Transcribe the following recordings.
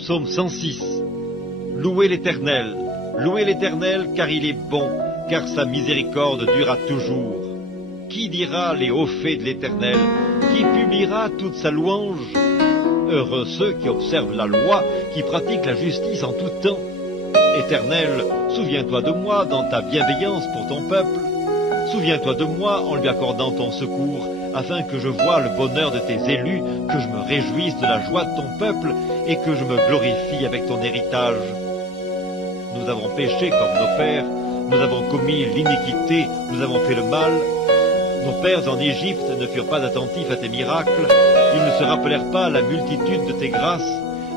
Psaume 106. Louez l'Éternel, car il est bon, car sa miséricorde durera toujours. Qui dira les hauts faits de l'Éternel? Qui publiera toute sa louange? Heureux ceux qui observent la loi, qui pratiquent la justice en tout temps. Éternel, souviens-toi de moi dans ta bienveillance pour ton peuple. Souviens-toi de moi en lui accordant ton secours, afin que je voie le bonheur de tes élus, que je me réjouisse de la joie de ton peuple, et que je me glorifie avec ton héritage. Nous avons péché comme nos pères, nous avons commis l'iniquité, nous avons fait le mal. Nos pères en Égypte ne furent pas attentifs à tes miracles, ils ne se rappelèrent pas la multitude de tes grâces,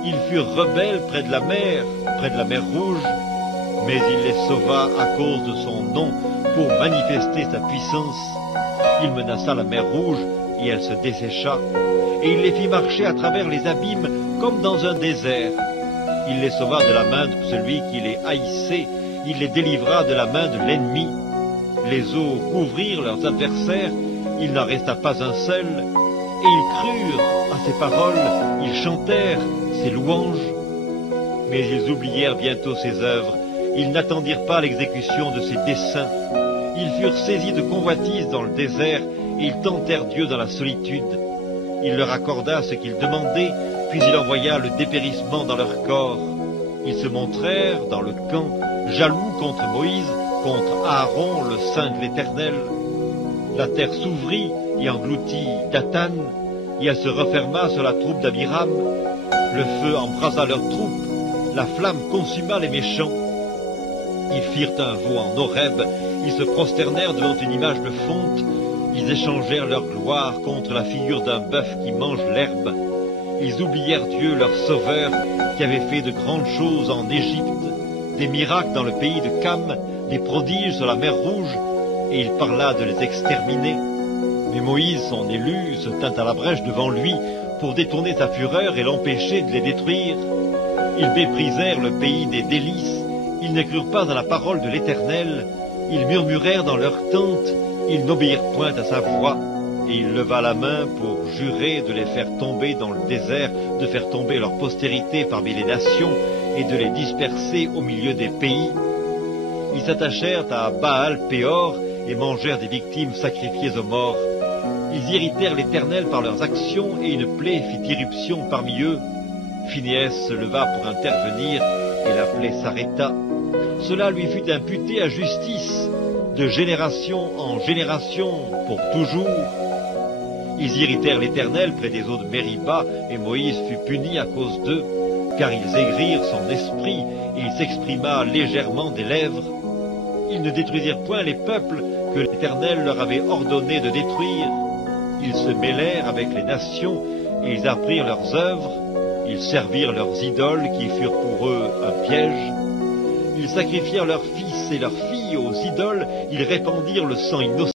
ils furent rebelles près de la mer Rouge, mais il les sauva à cause de son nom pour manifester sa puissance. Il menaça la mer Rouge et elle se dessécha, et il les fit marcher à travers les abîmes comme dans un désert. Il les sauva de la main de celui qui les haïssait, il les délivra de la main de l'ennemi. Les eaux couvrirent leurs adversaires, il n'en resta pas un seul, et ils crurent à ses paroles, ils chantèrent ses louanges. Mais ils oublièrent bientôt ses œuvres, ils n'attendirent pas l'exécution de ses desseins. Ils furent saisis de convoitise dans le désert, et ils tentèrent Dieu dans la solitude. Il leur accorda ce qu'ils demandaient, puis il envoya le dépérissement dans leur corps. Ils se montrèrent dans le camp, jaloux contre Moïse, contre Aaron, le saint de l'Éternel. La terre s'ouvrit et engloutit Dathan, et elle se referma sur la troupe d'Abiram. Le feu embrasa leurs troupes, la flamme consuma les méchants. Ils firent un veau en Horeb, ils se prosternèrent devant une image de fonte, ils échangèrent leur gloire contre la figure d'un bœuf qui mange l'herbe. Ils oublièrent Dieu, leur sauveur, qui avait fait de grandes choses en Égypte, des miracles dans le pays de Cam, des prodiges sur la mer Rouge, et il parla de les exterminer. Mais Moïse, son élu, se tint à la brèche devant lui pour détourner sa fureur et l'empêcher de les détruire. Ils méprisèrent le pays des délices, ils ne crurent pas à la parole de l'Éternel, ils murmurèrent dans leurs tentes, ils n'obéirent point à sa voix. Et il leva la main pour jurer de les faire tomber dans le désert, de faire tomber leur postérité parmi les nations et de les disperser au milieu des pays. Ils s'attachèrent à Baal-Péor et mangèrent des victimes sacrifiées aux morts. Ils irritèrent l'Éternel par leurs actions et une plaie fit irruption parmi eux. Phinéas se leva pour intervenir et la plaie s'arrêta. Cela lui fut imputé à justice, de génération en génération, pour toujours. Ils irritèrent l'Éternel près des eaux de Mériba, et Moïse fut puni à cause d'eux, car ils aigrirent son esprit, et il s'exprima légèrement des lèvres. Ils ne détruisirent point les peuples que l'Éternel leur avait ordonné de détruire. Ils se mêlèrent avec les nations, et ils apprirent leurs œuvres. Ils servirent leurs idoles, qui furent pour eux un piège. Ils sacrifièrent leurs fils et leurs filles aux idoles, ils répandirent le sang innocent.